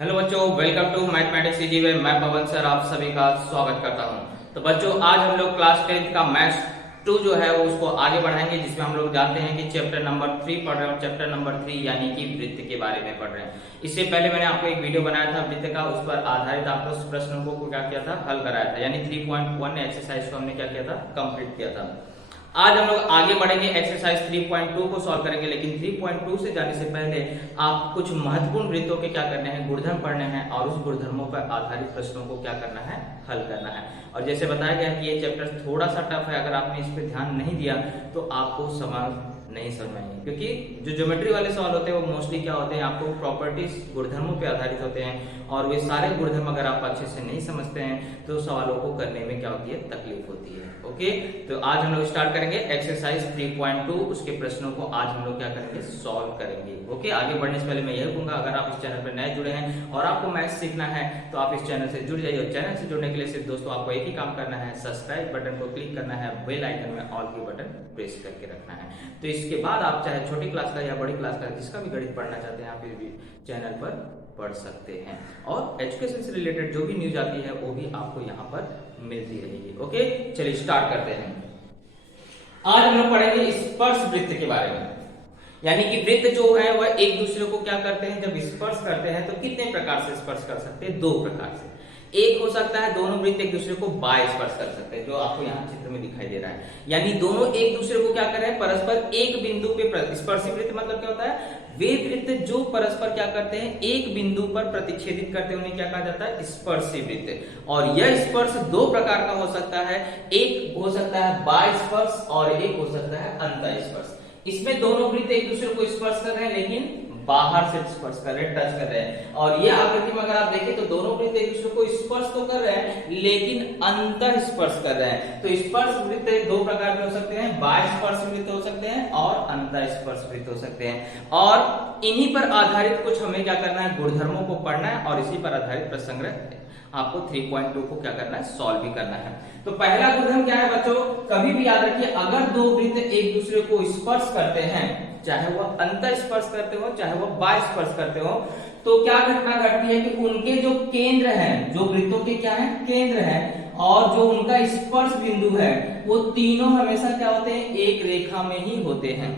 Hello बच्चों, welcome to mathematics easy way. मैं Pavan sir आप सभी का स्वागत करता हूं। तो बच्चों, आज हम लोग क्लास 10 का मैथ्स 2 जो है वो उसको आगे बढ़ाएंगे, जिसमें हम लोग जानते हैं कि चैप्टर नंबर 3 पढ़ रहे हैं। चैप्टर नंबर 3 यानी कि वृत्त के बारे में पढ़ रहे हैं। इससे पहले मैंने आपको एक वीडियो बनाया था वृत्त का, उस पर आधारित आपको उस प्रश्नों को क्या किया था, हल कराया था। यानी 3.1 एक्सरसाइज को हमने क्या किया था, कंप्लीट किया था। आज हम लोग आगे बढ़ेंगे, एक्सरसाइज 3.2 को सॉल्व करेंगे। लेकिन 3.2 से जाने से पहले आप कुछ महत्वपूर्ण वृत्तों के क्या करने हैं, गुणधर्म पढ़ने हैं, और उस गुणधर्मों पर आधारित प्रश्नों को क्या करना है, हल करना है। और जैसे बताया गया कि ये चैप्टर थोड़ा सा टफ है, अगर आपने इस पर ध्यान नहीं दिया तो आपको नहीं समझ में आएंगे। क्योंकि जो ज्योमेट्री वाले सवाल होते हैं वो मोस्टली क्या होते हैं, आपको प्रॉपर्टीज गुणधर्मों पे आधारित होते हैं, और वे सारे गुणधर्म अगर आप अच्छे से नहीं समझते हैं तो सवालों को करने में क्या होती है, तकलीफ होती है। ओके, तो आज हम लोग स्टार्ट करेंगे एक्सरसाइज 3.2। उसके प्रश्नों को आज हम लोग क्या करेंगे, सॉल्व करेंगे। ओके, आगे बढ़ने से पहले मैं यही कहूंगा, अगर आप इस चैनल पर नए जुड़े हैं और आपको मैथ्स सीखना है तो आप इस चैनल से जुड़ जाइए। और चैनल से जुड़ने के लिए सिर्फ दोस्तों आपको एक ही काम करना है, सब्सक्राइब बटन को क्लिक करना है, बेल आइकन में ऑल की बटन प्रेस करके रखना है। तो इसके बाद आप चाहे छोटी क्लास का या बड़ी क्लास का जिसका भी गणित पढ़ना चाहते हैं आप इस भी चैनल पर पढ़ सकते हैं। और एजुकेशन से रिलेटेड जो भी न्यूज आती है वो भी आपको यहाँ पर मिलती रहेगी। ओके, चलिए स्टार्ट करते हैं। आज हम लोग पढ़ेंगे स्पर्श वृत्त के बारे में। यानी कि वृत्त जो है वह एक दूसरे को क्या करते हैं, जब स्पर्श करते हैं तो कितने प्रकार से स्पर्श कर सकते हैं, दो प्रकार से। एक हो सकता है दोनों वृत्त एक दूसरे को बाय स्पर्श कर सकते हैं, जो आपको यहाँ चित्र में दिखाई दे रहा है। यानी दोनों एक दूसरे को क्या कर रहे हैं, परस्पर एक बिंदु पे। स्पर्शी वृत्त मतलब क्या होता है, वे वृत्त जो परस्पर क्या करते हैं, एक बिंदु पर प्रतिच्छेदित करते हैं, उन्हें क्या कहा जाता है, स्पर्शी वृत्त। और यह स्पर्श दो प्रकार का हो सकता है, एक हो सकता है बाय स्पर्श और एक हो सकता है अंतः स्पर्श। इसमें दोनों वृत्त एक दूसरे को स्पर्श कर रहे हैं, लेकिन बाहर से स्पर्श कर रहे हैं, टच कर रहे हैं। और ये आकृति में अगर आप देखें तो दोनों वृत्त एक दूसरे को स्पर्श तो कर रहे हैं, लेकिन अंतर स्पर्श कर रहे हैं। तो स्पर्श वृत्त दो प्रकार के हो सकते हैं, बाह्य स्पर्श वृत्त हो सकते हैं और अंतर स्पर्श वृत्त हो सकते हैं। और इन्हीं पर आधारित कुछ हमें क्या करना है, गुणधर्मों को पढ़ना है, और इसी पर आधारित प्रसंग्रह आपको 3.2 को क्या करना है, सॉल्व भी करना है। तो पहला गुणधर्म क्या है बच्चों, कभी भी याद रखिए, अगर दो वृत्त एक दूसरे को स्पर्श करते हैं, चाहे वह अंतर स्पर्श करते हो चाहे वह बाह्य स्पर्श करते हो, तो क्या घटना घटती है कि उनके जो केंद्र हैं, जो वृत्तों के क्या है, केंद्र हैं, और जो उनका स्पर्श बिंदु है, वो तीनों हमेशा क्या होते हैं, एक रेखा में ही होते हैं।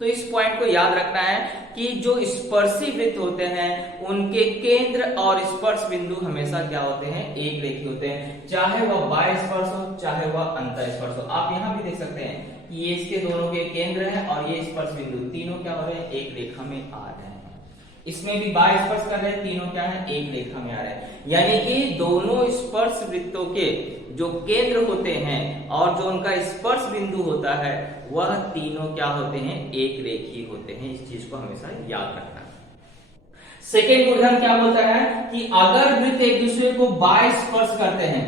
तो इस पॉइंट को याद रखना है कि जो स्पर्शी वृत्त होते हैं उनके केंद्र और स्पर्श बिंदु हमेशा क्या होते हैं, एक रेखी होते हैं, चाहे वह बाह्य स्पर्श हो चाहे वह अंतर स्पर्श हो। आप यहां भी देख सकते हैं कि ये इसके दोनों के केंद्र हैं और ये स्पर्श बिंदु तीनों क्या हो रहे हैं, एक रेखा में आ रहे हैं। इसमें भी बाह्य स्पर्श कर रहे हैं, तीनों क्या है, एक रेखा में आ रहे हैं। यानी कि दोनों स्पर्श वृत्तों के जो केंद्र होते हैं और जो उनका स्पर्श बिंदु होता है वह तीनों क्या होते हैं, एक रेखी होते हैं। इस चीज को हमेशा याद रखना। सेकेंड गुणधर्म क्या बोलता है कि अगर वृत्त एक दूसरे को बाह्य स्पर्श करते हैं,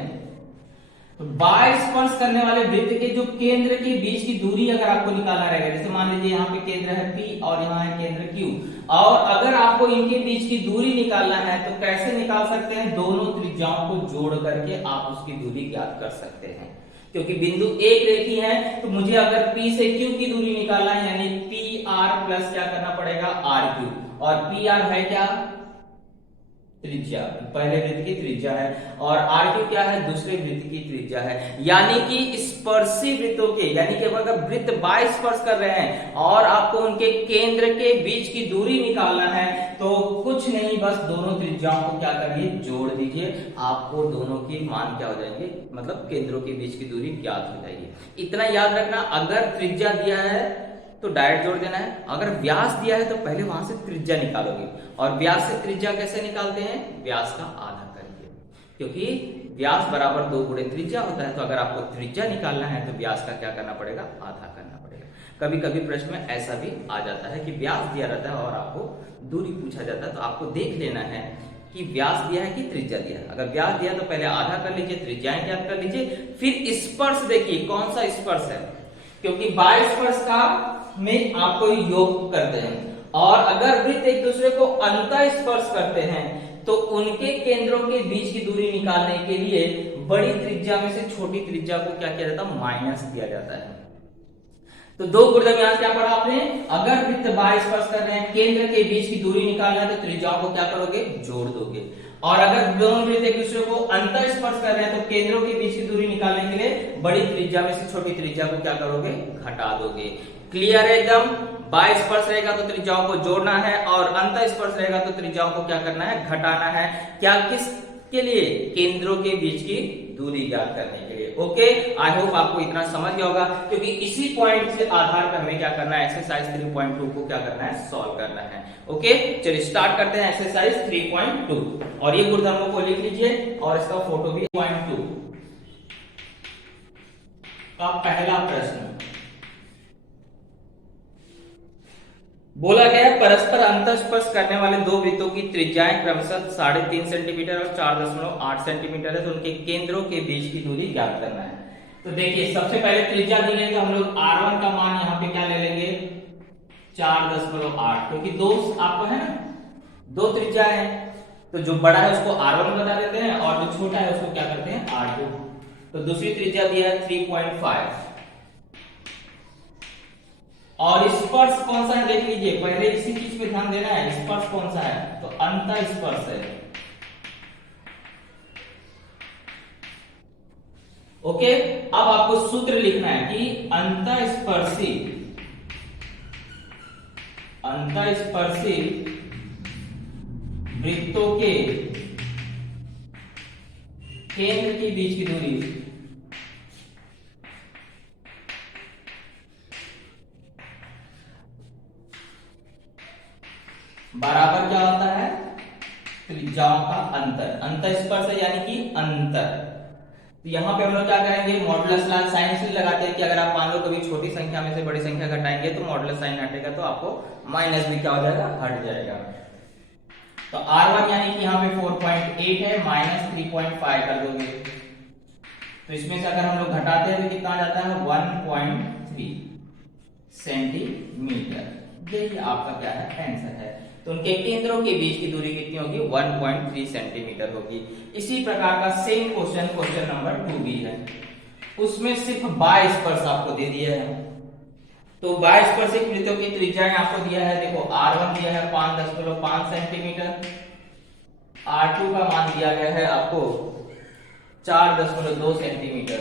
तो बाह्य स्पर्श करने वाले वृत्त के जो केंद्र के बीच की दूरी अगर आपको निकालना रहेगा, जैसे मान लीजिए यहाँ पे केंद्र है P और यहाँ है केंद्र Q, और अगर आपको इनके बीच की दूरी निकालना है तो कैसे निकाल सकते हैं, दोनों त्रिज्याओं को जोड़ करके आप उसकी दूरी ज्ञात कर सकते हैं। क्योंकि बिंदु एक रेखी है तो मुझे अगर P से Q की दूरी निकालना है, यानी PR प्लस क्या करना पड़ेगा, RQ, और PR है क्या, त्रिज्या, पहले वृत्त की त्रिज्या है, और RQ क्या है, दूसरे वृत्त की त्रिज्या है। यानी कि स्पर्शी वृत्तों के, यानी कि अगर वृत्त बाह्य स्पर्श कर रहे हैं और आपको उनके केंद्र के बीच की दूरी निकालना है तो कुछ नहीं, बस दोनों त्रिज्याओं को क्या करिए, जोड़ दीजिए, आपको दोनों के मान क्या हो जाएंगे, मतलब केंद्रों के बीच की दूरी ज्ञात हो जाएगी। इतना याद रखना, अगर त्रिज्या दिया है तो डायरेक्ट जोड़ देना है, अगर व्यास दिया है तो पहले वहां से त्रिज्या निकालोगे। और व्यास से त्रिज्या कैसे निकालते हैं, व्यास का आधा करके, क्योंकि व्यास बराबर 2 गुणे त्रिज्या होता है। तो अगर आपको त्रिज्या निकालना है तो व्यास का क्या करना पड़ेगा, आधा करना पड़ेगा। कभी कभी प्रश्न में ऐसा भी आ जाता है कि व्यास दिया रहता है और आपको दूरी पूछा जाता है, तो आपको देख लेना है कि व्यास दिया है कि त्रिज्या दिया है। अगर व्यास दिया तो पहले आधा कर लीजिए, त्रिज्याएं ज्ञात कर लीजिए, फिर स्पर्श देखिए कौन सा स्पर्श है, क्योंकि बाह्य स्पर्श का में आपको योग करते हैं, और अगर वृत्त एक दूसरे को अंतः स्पर्श करते हैं तो उनके केंद्रों के बीच की दूरी निकालने के लिए बड़ी त्रिज्या में से छोटी त्रिज्या को क्या किया जाता है, माइनस दिया जाता है। तो दो गुणधर्म यहाँ क्या पढ़ा आपने, अगर वृत्त बाह्य स्पर्श कर रहे हैं, केंद्र के बीच की दूरी निकालना है तो त्रिज्याओं को क्या करोगे, जोड़ दोगे। और अगर दोनों वृत्त एक दूसरे को अंतर स्पर्श कर रहे हैं तो केंद्रों के बीच की दूरी निकालने के लिए बड़ी त्रिज्या में से छोटी त्रिज्या को क्या करोगे, घटा दोगे। क्लियर है एकदम। बाह्य स्पर्श रहेगा तो त्रिज्याओं को जोड़ना है और अंतर स्पर्श रहेगा तो त्रिज्याओं को क्या करना है, घटाना है। क्या, किस के लिए, केंद्रों के बीच की दूरी ज्ञात करने के लिए। ओके, आई होप आपको इतना समझ गया होगा, क्योंकि इसी पॉइंट से आधार पर हमें क्या करना है, एक्सरसाइज 3.2 को क्या करना है, सॉल्व करना है। ओके, चलिए स्टार्ट करते हैं एक्सरसाइज 3.2 और ये गुणधर्मों को लिख लीजिए और इसका फोटो भी। 3.2 का पहला प्रश्न बोला गया है, परस्पर अंतःस्पर्श करने वाले दो वृत्तों की त्रिज्याएं क्रमशः 3.5 सेंटीमीटर और 4.8 सेंटीमीटर है, तो उनके केंद्रों के बीच की दूरी ज्ञात करना है। तो देखिए सबसे पहले त्रिज्या दी गई तो हम लोग r1 का मान यहाँ पे क्या ले लेंगे, 4.8, क्योंकि दो आपको है ना, दो त्रिज्या है, तो जो बड़ा है उसको r1 बता देते हैं और जो छोटा है उसको क्या करते हैं, r2। तो दूसरी त्रिज्या दिया है 3.5 और स्पर्श कौन सा है देख लीजिए, पहले इसी चीज पे ध्यान देना है। स्पर्श कौन सा है, तो अंतः स्पर्श है। ओके, अब आपको सूत्र लिखना है कि अंतःस्पर्शी वृत्तों के केंद्र के बीच की दूरी बराबर क्या होता है, त्रिज्याओं का अंतर। अंतःस्पर्श है यानी कि अंतर। तो यहां पे हम लोग क्या करेंगे, मॉडुलस साइन इसलिए लगाते हैं कि अगर आप मान लो कभी छोटी संख्या में से बड़ी संख्या घटाएंगे तो मॉडुलस साइन हटेगा, तो आपको माइनस भी क्या हो जाएगा, हट जाएगा। तो r1 यानी कि यहाँ पे 4.8 है, माइनस 3.5 कर दोगे, तो इसमें से अगर हम लोग घटाते हैं तो कितना आ जाता है, 1.3 सेंटीमीटर। यही आपका क्या है, आंसर है। तो उनके केंद्रों के बीच की दूरी कितनी होगी, 1.3 सेंटीमीटर होगी। इसी प्रकार का सेम क्वेश्चन नंबर 2 भी है, उसमें सिर्फ बाह्य स्पर्श आपको दे दिया है। तो बाह्य स्पर्शिक वृत्तों की त्रिज्याएं आपको दिया है, देखो r1 दिया है 5.5 सेंटीमीटर, r2 का मान दिया गया है आपको 4.2 सेंटीमीटर।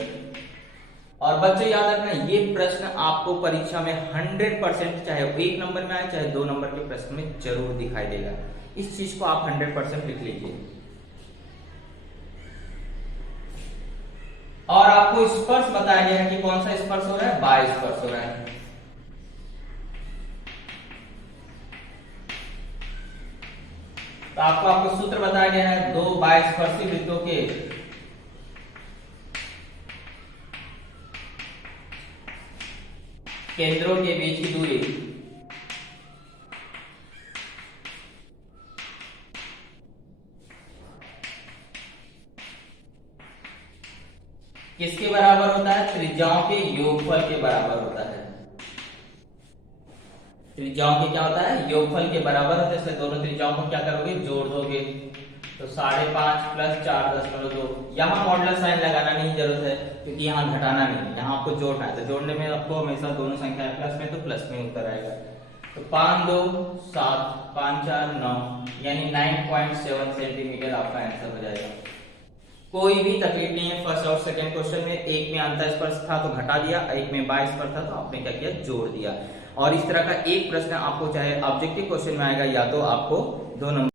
और बच्चों याद रखना, ये प्रश्न आपको परीक्षा में 100%, चाहे 1 नंबर में आए चाहे 2 नंबर के प्रश्न में जरूर दिखाई देगा। इस चीज को आप 100% लिख लीजिए। और आपको स्पर्श बताया गया है कि कौन सा स्पर्श हो रहा है, बाह्य स्पर्श हो रहा है। तो आपको सूत्र बताया गया है, दो बाह्य स्पर्शी वृत्तों के केंद्रों के बीच की दूरी किसके बराबर होता है, त्रिज्याओं के योगफल के बराबर होता है। त्रिज्याओं के क्या होता है, योगफल के बराबर होता है, इसलिए दोनों त्रिज्याओं को क्या करोगे, जोड़ दोगे। तो 5.5 प्लस 4.2, यहाँ मॉडुलस साइन लगाना नहीं जरूरत है, क्योंकि यहाँ घटाना नहीं है, यहाँ आपको जोड़ना है। तो जोड़ने में आपको हमेशा दोनों संख्या प्लस में, तो प्लस में उत्तर आएगा। तो 5 2 7 5 4 9 यानी 9.7 सेंटीमीटर आपका आंसर हो जाएगा। कोई भी तकलीफ नहीं है। फर्स्ट और सेकंड क्वेश्चन में एक में अंतःस्पर्श था तो घटा दिया, एक में बाह्य स्पर्श था तो आपने क्या किया, जोड़ दिया। और इस तरह का एक प्रश्न आपको चाहे ऑब्जेक्टिव क्वेश्चन में आएगा या तो आपको 2 नंबर।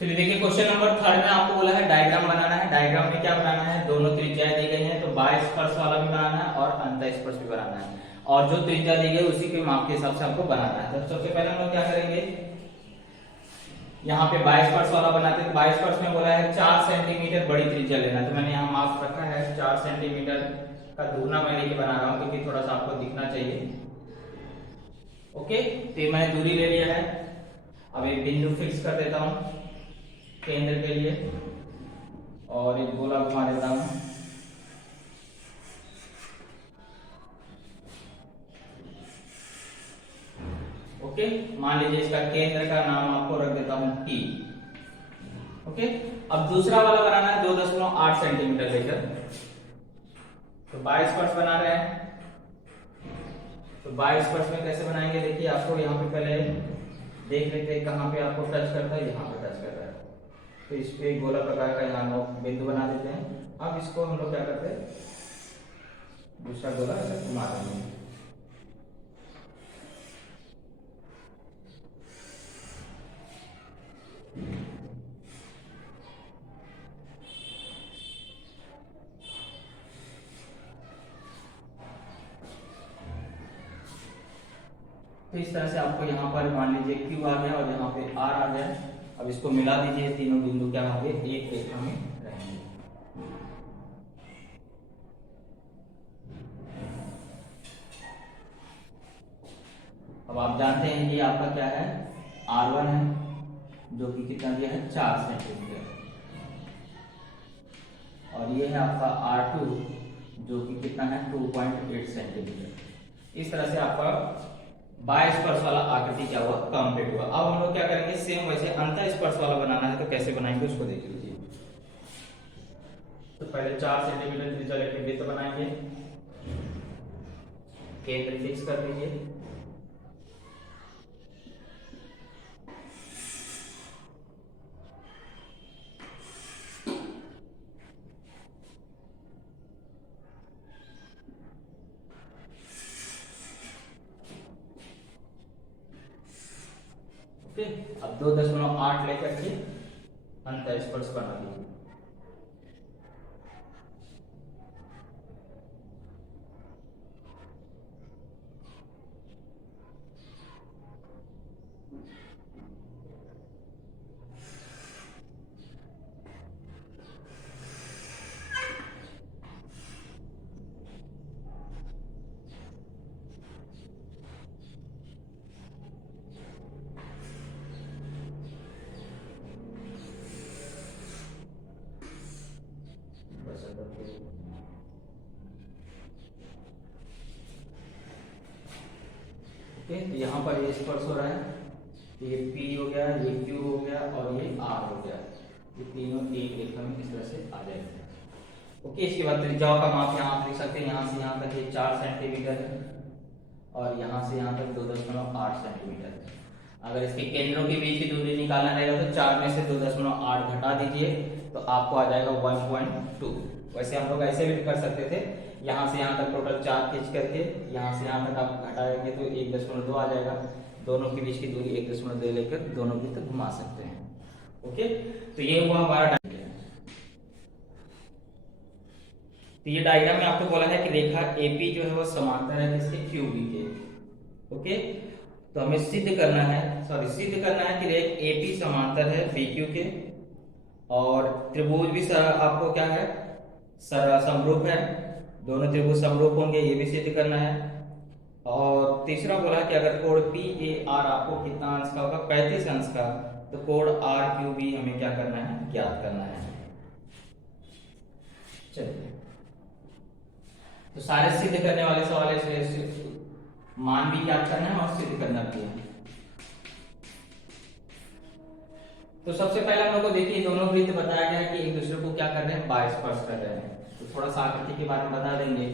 चलिए देखिए क्वेश्चन नंबर 3 में आपको बोला है डायग्राम बनाना है। डायग्राम में क्या बनाना है, दोनों त्रिज्याएं दी गई हैं, तो बाह्य स्पर्श वाला भी बनाना है और अंतःस्पर्श भी बनाना है, और जो त्रिज्या दी गई उसी के माप के हिसाब से आपको बनाना है। तो सबसे पहले हम लोग क्या करेंगे, यहाँ पे बाह्य स्पर्श वाला बनाते हैं। बाह्य स्पर्श में बोला है 4 सेंटीमीटर बड़ी त्रिज्या लेना है, तो मैंने यहाँ माप रखा है 4 सेंटीमीटर का दूना मैं लेके बना रहा हूँ, क्योंकि थोड़ा सा आपको दिखना चाहिए। ओके, तो ये मैंने दूरी ले लिया है। अब एक बिंदु फिक्स कर देता हूँ केंद्र के लिए और एक गोला घुमा देता हूँ। ओके, मान लीजिए इसका केंद्र का नाम आपको रख देता हूं T। ओके, अब दूसरा वाला बनाना है 2.8 सेंटीमीटर लेकर। तो बाह्य स्पर्श बना रहे हैं, तो बाय स्पर्श में कैसे बनाएंगे, देखिए आपको यहाँ पे पहले देख लेते हैं कहाँ पे आपको टच करता है, यहाँ पे टच कर रहा है, तो इस पे एक गोला प्रकार का यहाँ हम बिंदु बना देते हैं। अब इसको हम लोग क्या करते हैं, दूसरा गोला ऐसे घुमा देंगे। तो इस तरह से आपको यहाँ पर मान लीजिए Q आ गया और यहाँ पे R आ गया। अब इसको मिला दीजिए, तीनों बिंदु क्या होंगे, एक रेखा में रहेंगे। अब आप जानते हैं ये आपका क्या है, R1 है जो कि कितना दिया है, 4 सेंटीमीटर, और ये है आपका R2 जो कि कितना है, 2.8 सेंटीमीटर। इस तरह से आपका बाय स्पर्श वाला आकृति क्या हुआ, कंप्लीट हुआ। अब हम लोग क्या करेंगे, सेम वैसे अंतः स्पर्श वाला बनाना है, तो कैसे बनाएंगे उसको देख लीजिए। तो पहले 4 सेंटीमीटर त्रिज्या लेके वृत्त बनाएंगे, केंद्र फिक्स कर दीजिए। अब 2.8 लेकर के अंतः स्पर्श बना दीजिए। ओके, तो यहाँ पर ये स्पर्श हो रहा है, तो ये P हो गया, ये Q हो गया और ये R हो गया, ये तीनों एक रेखा में इस तरह से आ जाएंगे। ओके, इसके बाद त्रिज्याओं का माप यहाँ आप लिख सकते हैं, यहाँ से यहाँ तक ये 4 सेंटीमीटर है और यहाँ से यहाँ तक 2.8 सेंटीमीटर है। अगर इसके केंद्रों के बीच की दूरी निकालना रहेगा तो 4 में से 2.8 घटा दीजिए तो आपको आ जाएगा 1.2। वैसे हम लोग ऐसे भी कर सकते थे, यहाँ से यहाँ तक टोटल 4 खींच करके यहाँ से यहाँ तक आप घटाएंगे तो 1.2 आ जाएगा। दोनों के बीच की दूरी 1.2 लेकर दोनों की तक घुमा सकते हैं। ओके, तो ये हुआ हमारा डायग्राम। तो ये डायग्राम में आपको बोला है कि रेखा AP जो है वो समांतर है किसके, QB के। ओके, तो हमें सिद्ध करना है कि रेखा AP समांतर है BQ के, और त्रिभुज भी आपको क्या है, समरूप है, दोनों त्रिभुज समरूप होंगे, ये भी सिद्ध करना है। और तीसरा बोला कि अगर कोण PAR आपको कितना अंश का होगा, 35 अंश का, तो कोण RQB हमें क्या करना है, ज्ञात करना है। चलिए, तो सारे सिद्ध करने वाले सवाल है, मान भी ज्ञात करना है और सिद्ध करना भी है। तो सबसे पहले हम लोग को देखिए दोनों वृत्त बताया गया है कि एक दूसरे को क्या कर रहे हैं, बाय स्पर्श कर रहे हैं। तो थोड़ा सा आकृति के बारे में बता देंगे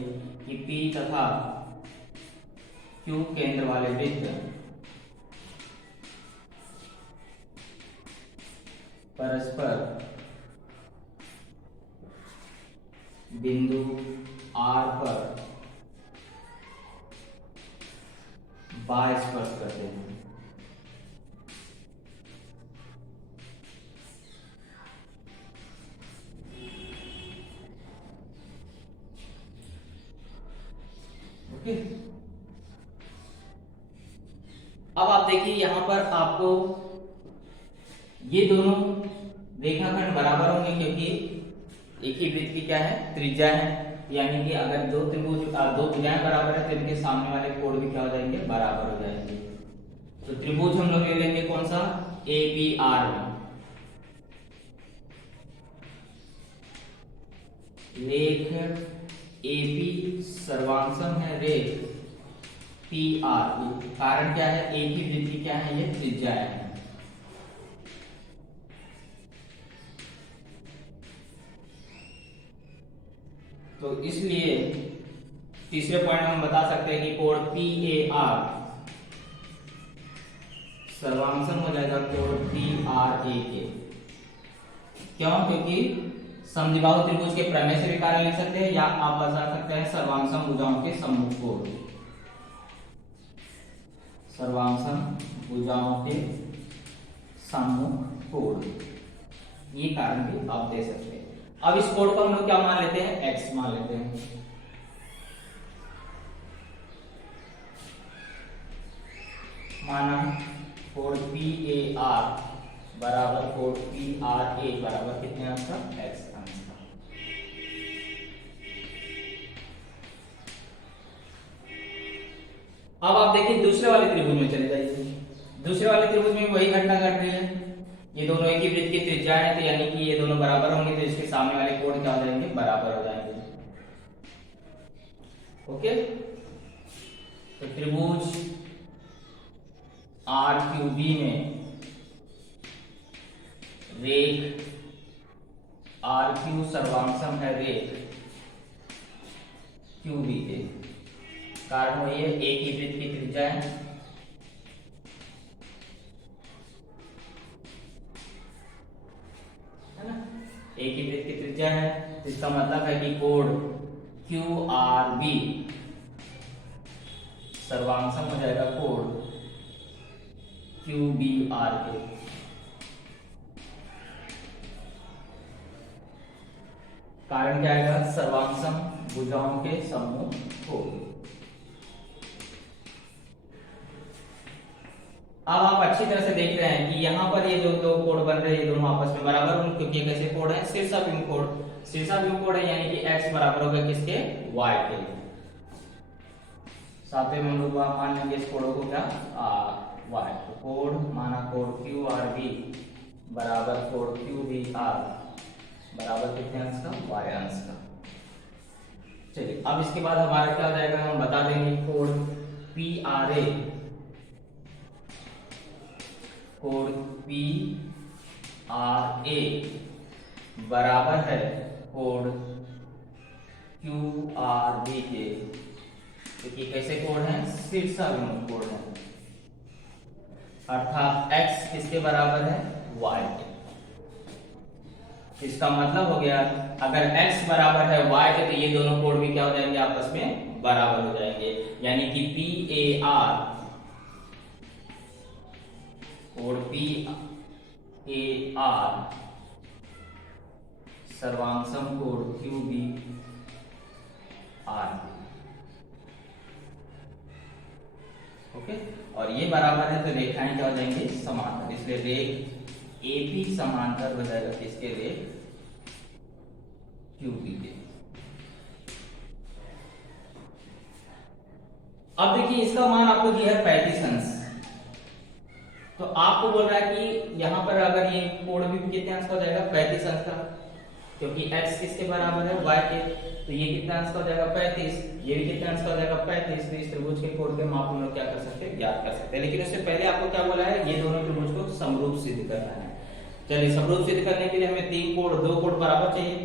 कि P तथा Q केंद्र वाले वृत्त परस्पर बिंदु R पर बाय स्पर्श करते हैं। ओके, अब आप देखिए यहां पर आपको ये दोनों रेखाखंड बराबर होंगे क्योंकि एक ही वृत्त की क्या है, त्रिज्या है, यानी कि अगर दो भुजाएं बराबर है तो इनके सामने वाले कोण भी क्या हो जाएंगे, बराबर हो जाएंगे। तो त्रिभुज हम लोग ले लेंगे कौन सा, APR में। रेख AP सर्वांशम है रेख PR। कारण क्या है, एक ही वृत्त की क्या है, ये त्रिज्या है। तो इसलिए तीसरे पॉइंट में हम बता सकते हैं कि कोड पी ए आर सर्वांशम हो जाएगा कोड पी आर ए के। क्यों? क्योंकि समद्विबाहु त्रिभुज के प्रमेय से भी कार्य लिख सकते हैं, या आप बता सकते हैं सर्वांशम भुजाओं के सम्मुख कोण, सर्वांशम भुजाओं के सम्मुख कोण, ये कारण भी आप दे सकते हैं। अब इस कोण को हम लोग क्या मान लेते हैं? x मान लेते हैं। माना कोण पी ए आर बराबर कोण पी आर ए बराबर कितने अंश का? x अंश का। अब आप देखिए दूसरे वाले त्रिभुज में चले जाइए। दूसरे वाले त्रिभुज में वही घटना घट रही है, ये दोनों एक ही वृत्त की त्रिज्या है, तो यानी कि ये दोनों बराबर होंगे, तो इसके सामने वाले कोण क्या हो जाएंगे? बराबर हो जाएंगे। ओके, तो त्रिभुज आर क्यू बी में रेख आर क्यू सर्वांशम है रेख क्यू बी के। कारण वही है, एक ही वृत्त की त्रिज्या है, ना? एक ही वृत्त की त्रिज्या है, इसका मतलब है कि कोण क्यू आर बी सर्वांशम हो जाएगा कोण क्यू बी आर ए। कारण क्या आएगा? सर्वांशम भुजाओं के सम्मुख कोण। अब आप अच्छी तरह से देख रहे हैं कि यहाँ पर ये जो दो कोण बन रहे हैं, ये दोनों आपस में बराबर होंगे, क्योंकि ये कैसे कोण है? शीर्षाभिमुख कोण। शीर्षाभिमुख कोण है, यानी कि x बराबर होगा किसके? y के। साथ में हम लोग मान लेंगे इस कोण को क्या? y। तो कोण माना कोण क्यू आर बी बराबर कोण क्यू बी आर बराबर कितने अंश का? y अंश का। चलिए, अब इसके बाद हमारा क्या हो जाएगा? हम बता देंगे कोण पी आर ए, कोण पी आर ए बराबर है कोण क्यू आर बी के, क्योंकि कैसे कोण है? शीर्षाभिमुख कोण है, अर्थात x किसके बराबर है? y के। इसका मतलब हो गया, अगर x बराबर है y के, तो ये दोनों कोण भी क्या हो जाएंगे? आपस में बराबर हो जाएंगे, यानी कि पी ए आर कोण पी ए आर सर्वांशम कोण क्यू बी आर। ओके, और ये बराबर है, तो रेखाएं क्या हो जाएंगी? समांतर। इसलिए रेख एपी समांतर हो जाएगा किसके? रेख क्यूबी के। अब देखिए, इसका मान आपको दिया है 35 अंश, तो आपको बोल रहा है कि यहाँ पर अगर ये कोण भी कितने अंश का हो जाएगा? 35 अंश का, क्योंकि x किसके बराबर है? y के। तो ये कितना अंश का हो जाएगा? 35। ये भी कितना अंश का हो जाएगा? 35। तो इस त्रिभुज के कोण के माप हम लोग क्या कर सकते हैं? ज्ञात कर सकते हैं। लेकिन उससे पहले आपको क्या बोला है? ये दोनों त्रिभुज को समरूप सिद्ध करना है। चलिए, समरूप सिद्ध करने के लिए हमें दो कोण बराबर चाहिए,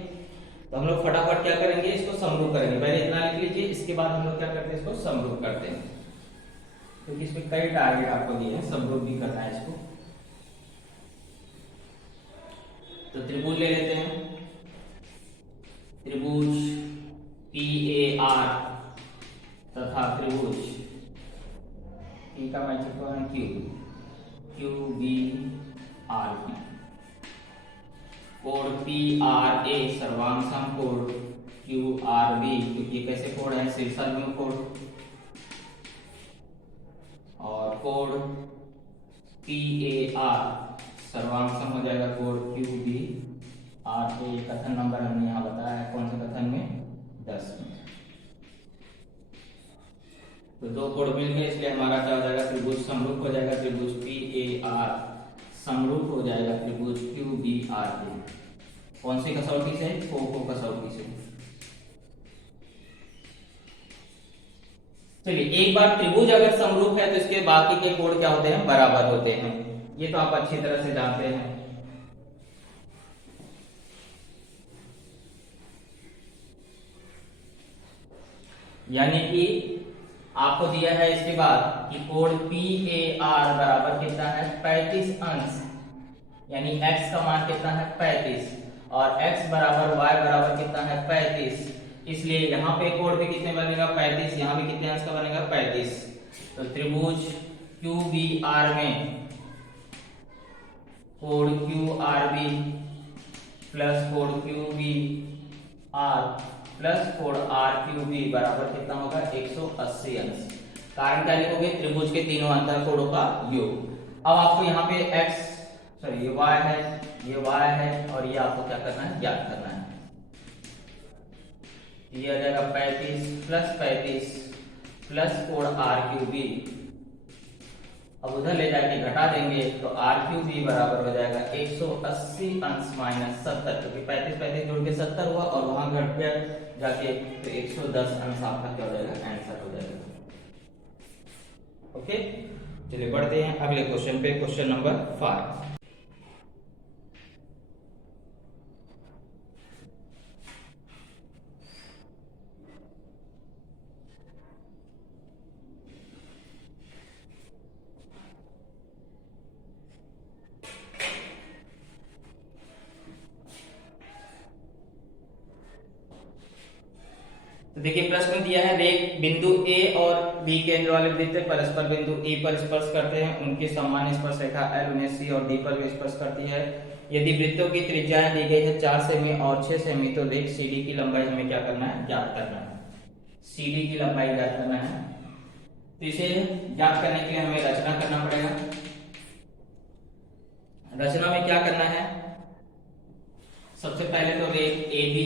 तो हम लोग फटाफट क्या करेंगे? इसको समरूप करेंगे। पहले इतना लिख लीजिए, इसके बाद हम लोग क्या करते हैं? इसको समरूप करते हैं, क्योंकि इसमें कई टारगेट आपको दिए हैं, समरूप भी करना है इसको। तो त्रिभुज ले लेते हैं, त्रिभुज पी ए आर तथा त्रिभुज पी का मैं चुका है क्यू बी आर बी। कोण पी आर ए सर्वांशम कोण क्यू आर बी, क्योंकि कैसे कोण है? शीर्षाभिमुख कोण। और कोण पी ए आर सर्वांशम हो जाएगा कोण क्यू बी आर ए। कथन नंबर हमने यहाँ बताया है, कौन से कथन में? 10 में। तो दो कोण मिल गए, इसलिए हमारा क्या हो जाएगा? त्रिभुज समरूप हो जाएगा। त्रिभुज पी ए आर समरूप हो जाएगा त्रिभुज क्यू बी आर ए। कौन सी कसौटी से? को कसौटी से। चलिए, एक बार त्रिभुज अगर समरूप है, तो इसके बाकी के कोण क्या होते हैं? बराबर होते हैं। ये तो आप अच्छी तरह से जानते हैं। यानी कि आपको दिया है इसके बाद कि कोण PAR बराबर कितना है 35 अंश, यानी x का मान कितना है 35 और x बराबर y बराबर कितना है 35, इसलिए यहाँ पे कोण भी कितने बनेगा 35, यहाँ भी कितने अंश का बनेगा 35। तो त्रिभुज QBR में कोण QRB प्लस कोण QBR प्लस कोण RQB बराबर कितना होगा 180 अंश। कारण क्या लिखोगे, त्रिभुज के तीनों अंतर कोणों का योग। अब आपको यहाँ पे ये y है, ये y है और ये आपको क्या करना है, ज्ञात करना है। ये आ जाएगा 35 प्लस कोण RQB, अब उधर ले जाके घटा देंगे तो RQB बराबर हो जाएगा 180 अंश माइनस 70, क्योंकि 35 जोड़ के 70 हुआ और वहां घट गया जाके तो 110 अंश आपका क्या हो जाएगा, आंसर हो जाएगा। ओके, चलिए बढ़ते हैं अगले क्वेश्चन पे, क्वेश्चन नंबर 5। तो देखिए प्रश्न दिया है, रेख बिंदु A और B केंद्र वाले वृत्त परस्पर बिंदु E पर स्पर्श करते हैं, उनकी समान स्पर्श रेखा L उन्हें C और D पर भी स्पर्श करती है। यदि वृत्तों की त्रिज्याएं दी गई है 4 सेमी और 6 सेमी, तो रेख CD की लंबाई हमें क्या करना है, ज्ञात करना है। CD की लंबाई ज्ञात करना है, तो इसे ज्ञात करने के लिए हमें रचना करना पड़ेगा। रचना में क्या करना है, सबसे पहले तो रेख AB,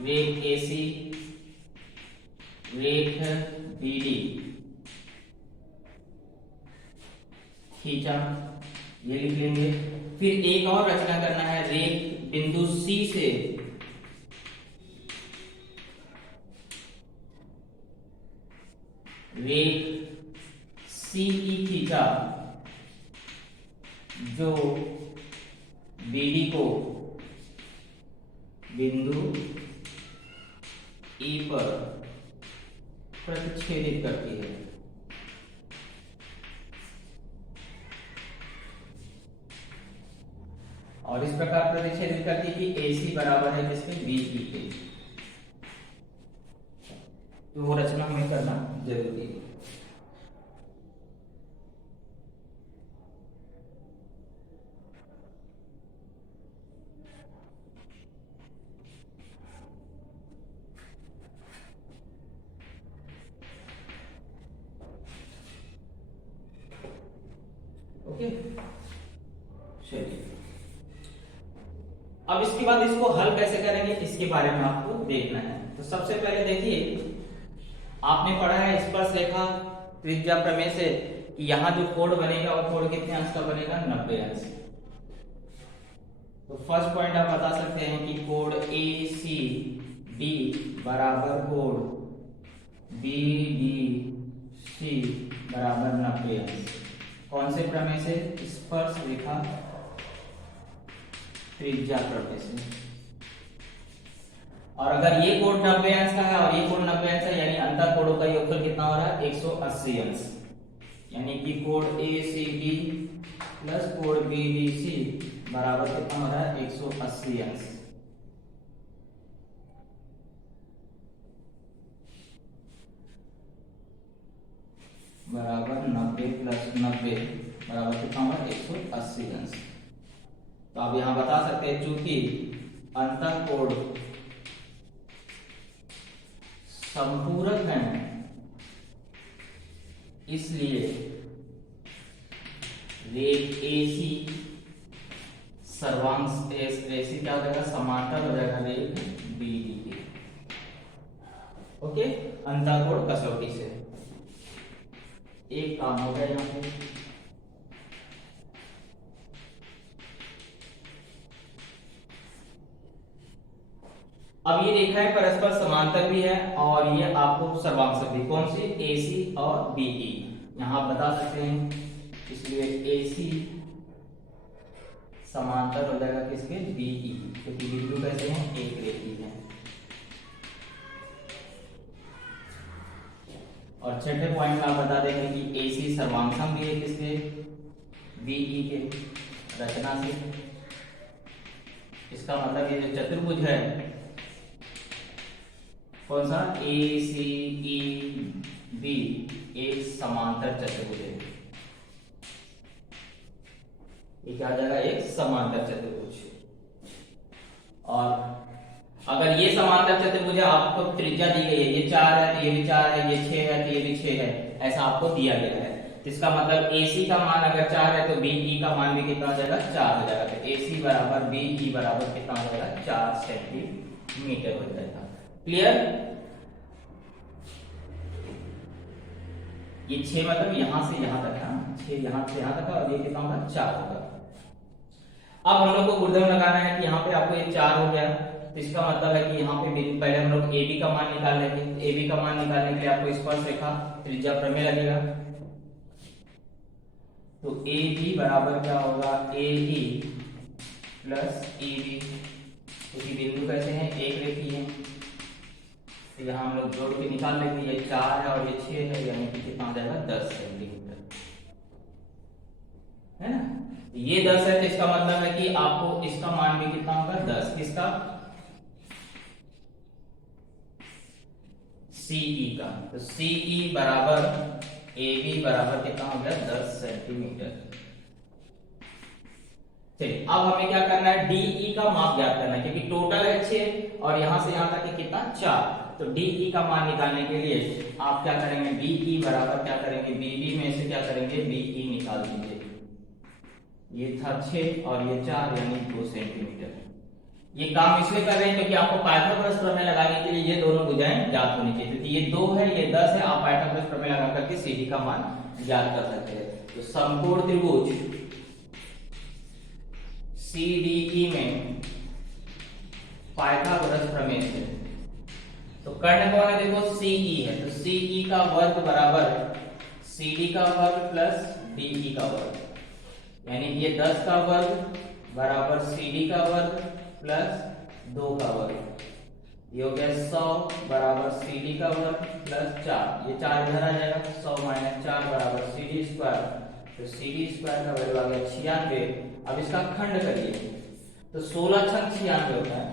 रेख AC, रेख BD खींचा, ये लिख लेंगे। फिर एक और रचना करना है, रेख बिंदु C से रेख CE खींचा, जो BD को बिंदु E पर प्रतिच्छेदित करती है। और इस प्रकार प्रतिच्छेदित करती है कि AC बराबर है किसके, BE के। तो वो रचना हमें करना जरूरी है। ओके, चलिए अब इसके बाद इसको हल कैसे करेंगे, इसके बारे में आपको देखना है। तो सबसे पहले देखिए, आपने पढ़ा है स्पर्श रेखा त्रिज्या प्रमेय से कि यहाँ जो कोण बनेगा वो कोण कितने अंश का बनेगा, 90 अंश। तो फर्स्ट पॉइंट आप बता सकते हैं कि कोण ACD बराबर कोण BDC बराबर 90 अंश। कौन से प्रमेय से, स्पर्श रेखा त्रिज्या प्रमेय से। और अगर ये कोण 90 अंश का है और ये कोण 90 अंश है, यानी अंतर कोणों का योगफल कितना हो रहा है, 180 अंश। यानी कि कोण ACD प्लस कोण BDC बराबर कितना हो रहा है, 180 अंश। बराबर 90 प्लस 90 बराबर कितना होगा, 180 अंश। तो आप यहां बता सकते हैं, चूंकि अंतःकोण संपूरक हैं, इसलिए रेख AC सर्वांश AC क्या हो जाएगा, समांतर हो जाएगा रेख BD के। ओके, अंतःकोण कसौटी से एक काम हो गया यहाँ पे। अब ये रेखाएं परस्पर समांतर भी है और ये आपको सर्वांशक भी, कौन सी, AC और BE यहाँ आप बता सकते हैं, इसलिए AC समांतर हो जाएगा किसके, BE, क्योंकि बिंदु कैसे हैं, एक रेखी है। और छठे पॉइंट में आप बता देंगे कि AC सर्वांशम भी है किसके, BE के रचना से। इसका मतलब ये जो चतुर्भुज है कौन सा, ACEB एक समांतर चतुर्भुज है। ये क्या आ जाएगा, एक समांतर चतुर्भुज। और अगर ये समांतर चतुर्भुज है, आपको त्रिज्या दी गई है, ये 4 है तो ये भी 4 है, ये 6 है तो ये भी 6 है, ऐसा आपको दिया गया है। इसका मतलब AC का मान अगर 4 है तो BE का मान भी कितना हो जाएगा, 4 हो जाएगा। तो AC बराबर BE बराबर कितना हो जाएगा, 4 सेंटीमीटर हो जाएगा। क्लियर। ये 6 मतलब यहां से यहां तक है, 6 यहां से यहां तक, और ये कितना होगा, 4 होगा। अब हम लोग को गुणधर्म लगाना है कि यहाँ पे आपको ये 4 हो गया, तो इसका मतलब है कि यहाँ पे पहले हम लोग AB का मान निकाल लेंगे। AB का मान निकालने के लिए आपको स्पर्श रेखा त्रिज्या प्रमेय लगेगा। तो AB बराबर क्या होगा, AE प्लस EB, क्योंकि बिंदु कैसे हैं, एक रेखी है, तो यहाँ हम लोग जोड़ के निकाल लेंगे। ये 4 है और ये 6 है, यानी कि कितना हो जाएगा, 10 सेंटीमीटर, है ना। ये 10 है तो इसका मतलब है कि आपको इसका मान भी कितना होगा, 10। किसका, CE का। तो CE बराबर AB बराबर कितना हो गया, 10 सेंटीमीटर। चलिए अब हमें क्या करना है, DE का माप ज्ञात करना है, क्योंकि टोटल है 6 और यहां से यहां तक कितना, 4। तो DE का मान निकालने के लिए आप क्या करेंगे, BE बराबर क्या करेंगे, BB में से क्या करेंगे, BE निकाल दीजिए। ये था 6 और ये 4, यानी 2 सेंटीमीटर। ये काम इसलिए कर रहे हैं क्योंकि आपको पाइथागोरस प्रमेय लगाने के लिए ये दोनों भुजाएं ज्ञात होनी चाहिए। क्योंकि ये 2 है, ये 10 है, आप पाइथागोरस प्रमेय लगा करके CD का मान ज्ञात कर सकते हैं। तो समकोण त्रिभुज CDE में पाइथागोरस प्रमेय से, तो कर्ण कौन है, देखो CE है, तो CE का वर्ग बराबर CD का वर्ग प्लस DE का वर्ग, यानी ये 10 का वर्ग बराबर CD का वर्ग प्लस 2 का वर्ग, ये हो गया 100 बराबर CD का वर्ग प्लस 4, ये 4 इधर आ जाएगा, 100 माइनस 4 बराबर CD स्क्वायर, तो CD स्क्वायर का वैल्यू आ गया 96। अब इसका खंड करिए, तो 16 छंग 96 होता है,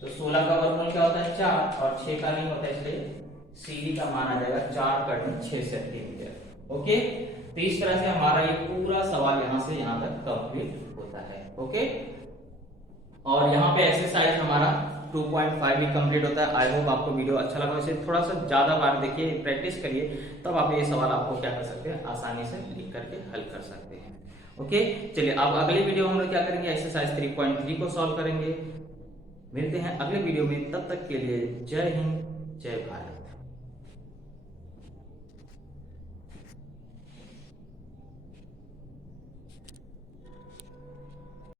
तो 16 का वर्गमूल क्या होता है, 4, और 6 का नहीं होता, इसलिए CD का मान आ जाएगा 4/6 सेंटीमीटर। ओके, तो इस तरह से हमारा ये पूरा सवाल यहाँ से यहाँ तक कंप्लीट होता है। ओके, और यहाँ पे एक्सरसाइज हमारा 2.5 भी कंप्लीट होता है। आई होप आपको वीडियो अच्छा लगा। इसे थोड़ा सा ज्यादा बार देखिए, प्रैक्टिस करिए, तब आप ये सवाल आपको क्या कर सकते हैं, आसानी से लिख करके हल कर सकते हैं। ओके, चलिए अब अगले वीडियो में हम लोग क्या करेंगे, एक्सरसाइज 3.3 को सॉल्व करेंगे। मिलते हैं अगले वीडियो में, तब तक के लिए जय हिंद, जय भारत।